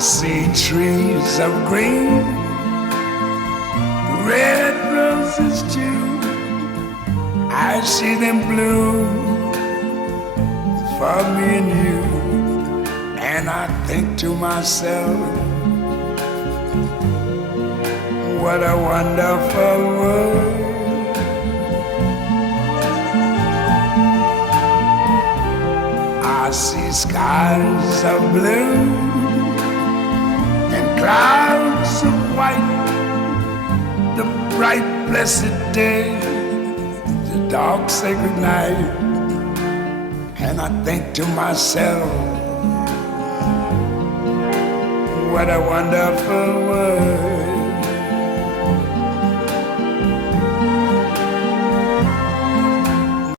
see trees of green, red roses too. I see them bloom for me and you. And I think to myself, what a wonderful world. I see skies of blue and clouds of white, the bright blessed day, the dark sacred night. And I think to myself, what a wonderful world.